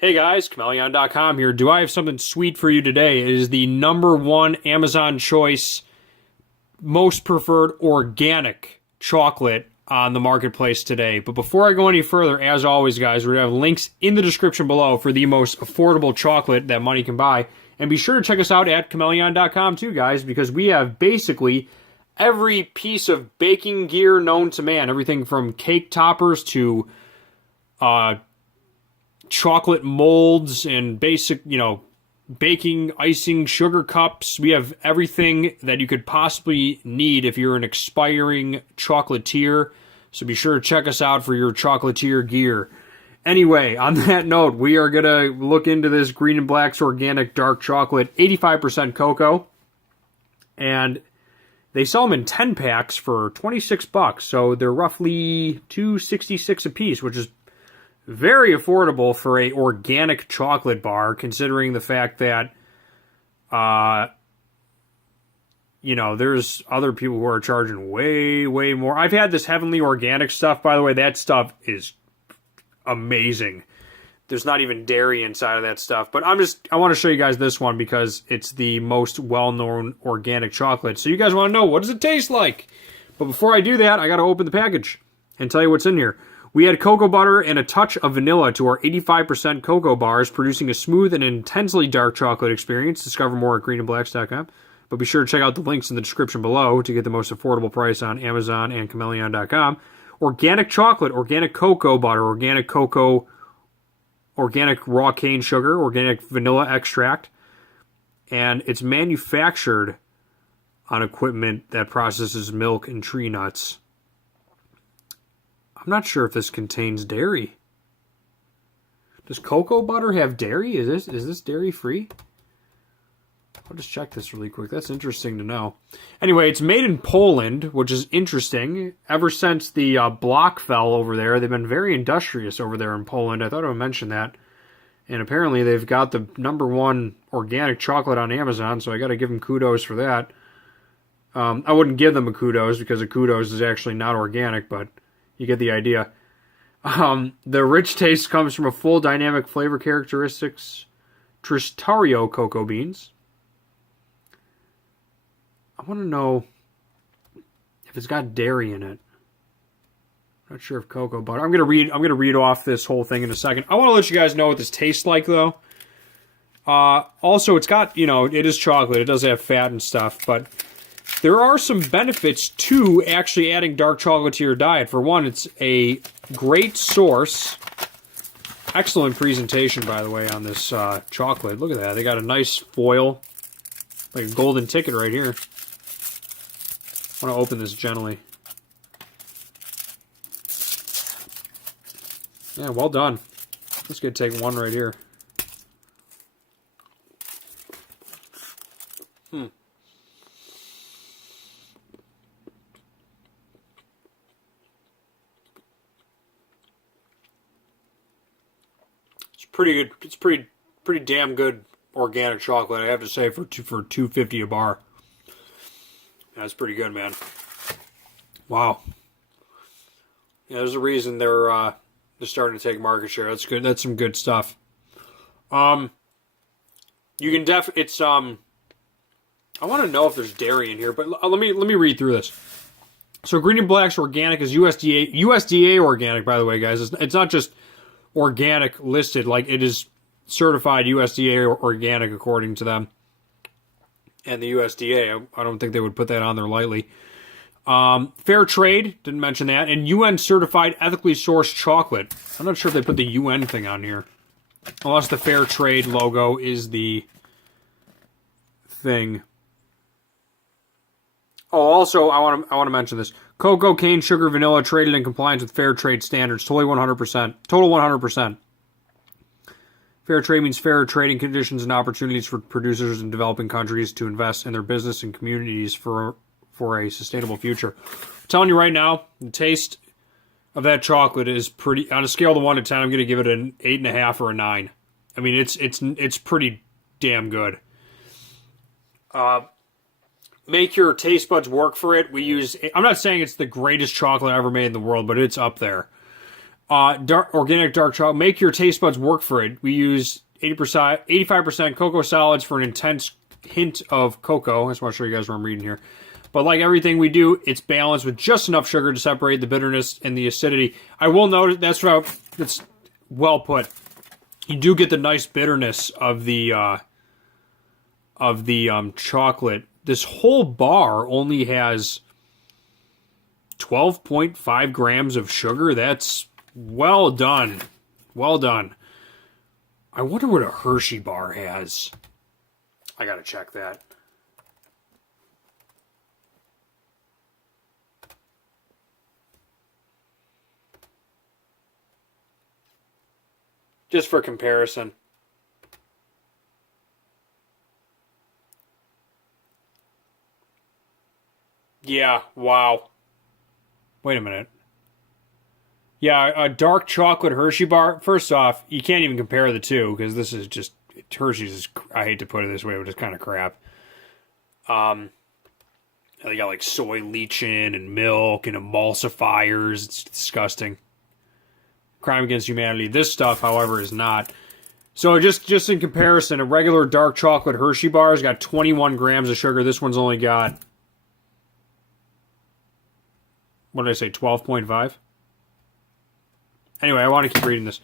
Hey guys, Chmelaeon.com here. Do I have something sweet for you today? It is the #1 Amazon choice, most preferred organic chocolate on the marketplace today. But before I go any further, as always, guys, we're going to have links in the description below for the most affordable chocolate that money can buy. And be sure to check us out at Chmelaeon.com too, guys, because we have basically every piece of baking gear known to man. Everything from cake toppers to chocolate molds and basic, baking, icing, sugar cups. We have everything that you could possibly need if you're an aspiring chocolatier. So be sure to check us out for your chocolatier gear. Anyway, on that note, we are going to look into this Green and Black's organic dark chocolate, 85% cocoa. And they sell them in 10 packs for $26. So they're roughly $2.66 a piece, which is very affordable for a organic chocolate bar, considering the fact that, there's other people who are charging way, way more. I've had this Heavenly Organic stuff, by the way. That stuff is amazing. There's not even dairy inside of that stuff. But I want to show you guys this one because it's the most well-known organic chocolate. So you guys want to know, what does it taste like? But before I do that, I got to open the package and tell you what's in here. We add cocoa butter and a touch of vanilla to our 85% cocoa bars, producing a smooth and intensely dark chocolate experience. Discover more at greenandblacks.com. But be sure to check out the links in the description below to get the most affordable price on Amazon and Chmelaeon.com. Organic chocolate, organic cocoa butter, organic cocoa, organic raw cane sugar, organic vanilla extract. And it's manufactured on equipment that processes milk and tree nuts. I'm not sure if this contains dairy. Does cocoa butter have dairy? Is this dairy free? I'll just check this really quick. That's interesting to know. Anyway, it's made in Poland, which is interesting. Ever since the block fell over there, they've been very industrious over there in Poland. I thought I would mention that. And apparently they've got the #1 organic chocolate on Amazon, so I got to give them kudos for that. I wouldn't give them a kudos because a kudos is actually not organic, but you get the idea. The rich taste comes from a full dynamic flavor characteristics Tristario cocoa beans. I want to know if it's got dairy in it. Not sure if cocoa butter. I'm gonna read off this whole thing in a second. I want to let you guys know what this tastes like, though. Also, it's got, it is chocolate. It does have fat and stuff, but there are some benefits to actually adding dark chocolate to your diet. For one, it's a great source. Excellent presentation, by the way, on this chocolate. Look at that. They got a nice foil, like a golden ticket right here. I want to open this gently. Yeah, well done. Let's go take one right here. It's pretty good. It's pretty damn good organic chocolate, I have to say, for $2.50 a bar. That's pretty good, man. Wow. Yeah, there's a reason they're starting to take market share. That's good. That's some good stuff. You can it's I want to know if there's dairy in here, but let me read through this. So Green and Black's organic is USDA organic, by the way, guys. It's not just organic listed, like it is certified USDA organic according to them. And the USDA, I don't think they would put that on there lightly. Fair trade, didn't mention that. And UN certified ethically sourced chocolate. I'm not sure if they put the UN thing on here. Unless the fair trade logo is the thing. Oh, also, I want to mention this. Cocoa, cane, sugar, vanilla traded in compliance with fair trade standards. Totally 100%. Total 100%. Fair trade means fair trading conditions and opportunities for producers in developing countries to invest in their business and communities for a sustainable future. I'm telling you right now, the taste of that chocolate is pretty. On a scale of 1 to 10, I'm going to give it an 8.5 or a 9. I mean, it's pretty damn good. Make your taste buds work for it. I'm not saying it's the greatest chocolate ever made in the world, but it's up there. Organic dark chocolate. Make your taste buds work for it. We use 85% cocoa solids for an intense hint of cocoa. I just want to show you guys what I'm reading here. But like everything we do, it's balanced with just enough sugar to separate the bitterness and the acidity. I will note that's well put. You do get the nice bitterness of the chocolate. This whole bar only has 12.5 grams of sugar. That's well done. Well done. I wonder what a Hershey bar has. I gotta check that. Just for comparison. Yeah, wow. Wait a minute. Yeah, a dark chocolate Hershey bar. First off, you can't even compare the two because this is just Hershey's is, I hate to put it this way, but it's kind of crap. They got like soy leaching and milk and emulsifiers. It's disgusting. Crime against humanity. This stuff, however, is not. So just in comparison, a regular dark chocolate Hershey bar has got 21 grams of sugar. This one's only got, what did I say, 12.5? Anyway, I want to keep reading this.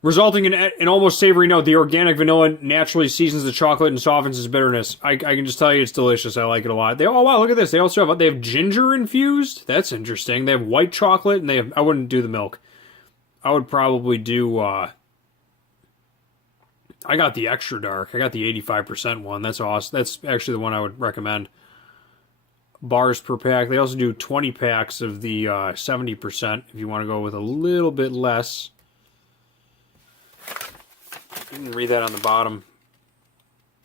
Resulting in an almost savory note, the organic vanilla naturally seasons the chocolate and softens its bitterness. I can just tell you it's delicious. I like it a lot. Oh, wow, look at this. They also have ginger infused. That's interesting. They have white chocolate, and I wouldn't do the milk. I would probably do, I got the extra dark. I got the 85% one. That's awesome. That's actually the one I would recommend. Bars per pack. They also do 20 packs of the 70% if you want to go with a little bit less. You can read that on the bottom.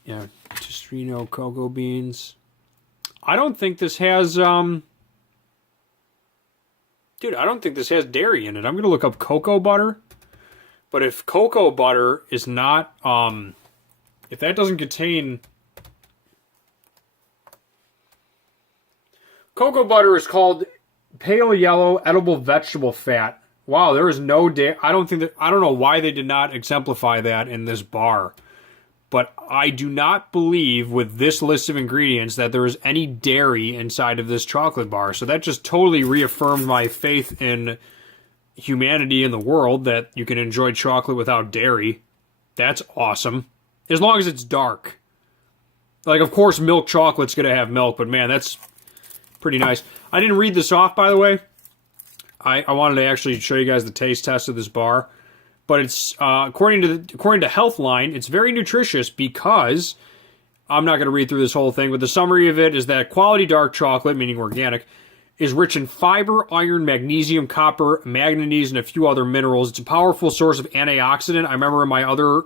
Yeah, Testrino cocoa beans. I don't think this has, dude, I don't think this has dairy in it. I'm going to look up cocoa butter. But if cocoa butter is not, if that doesn't contain... Cocoa butter is called pale yellow edible vegetable fat. Wow, there is no dairy. I don't know why they did not exemplify that in this bar. But I do not believe with this list of ingredients that there is any dairy inside of this chocolate bar. So that just totally reaffirmed my faith in humanity in the world, that you can enjoy chocolate without dairy. That's awesome. As long as it's dark. Like, of course, milk chocolate's going to have milk, but man, that's pretty nice. I didn't read this off, by the way. I wanted to actually show you guys the taste test of this bar. But it's according to Healthline, it's very nutritious because I'm not going to read through this whole thing, but the summary of it is that quality dark chocolate, meaning organic, is rich in fiber, iron, magnesium, copper, manganese, and a few other minerals. It's a powerful source of antioxidant. I remember in my other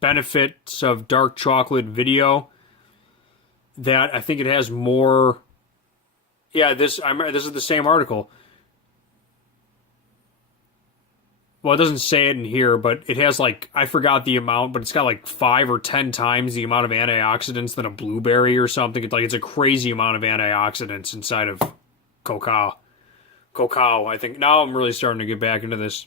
benefits of dark chocolate video that I think it has more. Yeah, this is the same article. Well, it doesn't say it in here, but it has like, I forgot the amount, but it's got like 5 or 10 times the amount of antioxidants than a blueberry or something. It's a crazy amount of antioxidants inside of cacao. Cacao, I think. Now I'm really starting to get back into this.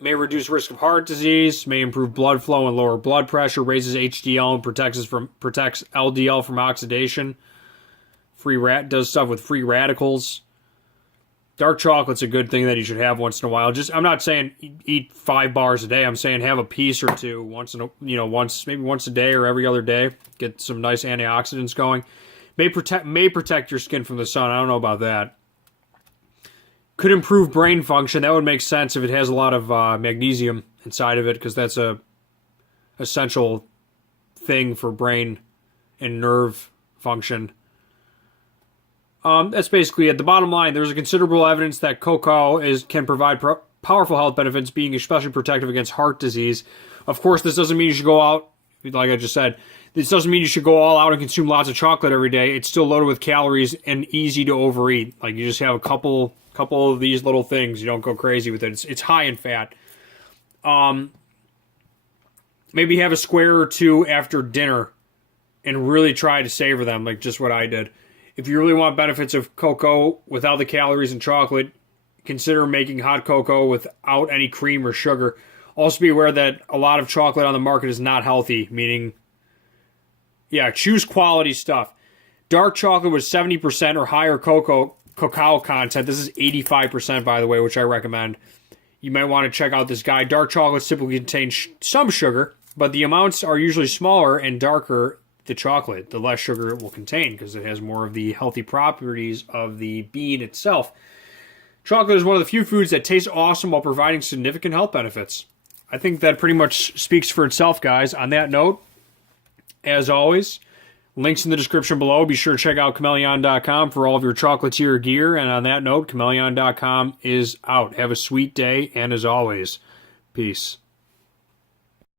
May reduce risk of heart disease, may improve blood flow and lower blood pressure, raises HDL and protects LDL from oxidation. Does stuff with free radicals. Dark chocolate's a good thing that you should have once in a while. I'm not saying eat 5 bars a day. I'm saying have a piece or two maybe once a day or every other day. Get some nice antioxidants going. May protect your skin from the sun. I don't know about that. Could improve brain function. That would make sense if it has a lot of magnesium inside of it, because that's a essential thing for brain and nerve function. That's basically it. The bottom line, there's a considerable evidence that cocoa can provide powerful health benefits, being especially protective against heart disease. Of course, this doesn't mean you should go out, like I just said, this doesn't mean you should go all out and consume lots of chocolate every day. It's still loaded with calories and easy to overeat. Like, you just have a couple of these little things. You don't go crazy with it. It's high in fat. Maybe have a square or two after dinner and really try to savor them, like just what I did. If you really want benefits of cocoa without the calories in chocolate, consider making hot cocoa without any cream or sugar. Also be aware that a lot of chocolate on the market is not healthy, meaning, choose quality stuff. Dark chocolate with 70% or higher cacao content. This is 85%, by the way, which I recommend. You might want to check out this guide. Dark chocolates typically contain some sugar, but the amounts are usually smaller and darker the chocolate, the less sugar it will contain because it has more of the healthy properties of the bean itself. Chocolate is one of the few foods that taste awesome while providing significant health benefits. I think that pretty much speaks for itself, guys. On that note, as always, links in the description below. Be sure to check out Chmelaeon.com for all of your chocolatier gear. And on that note, Chmelaeon.com is out. Have a sweet day, and as always, peace.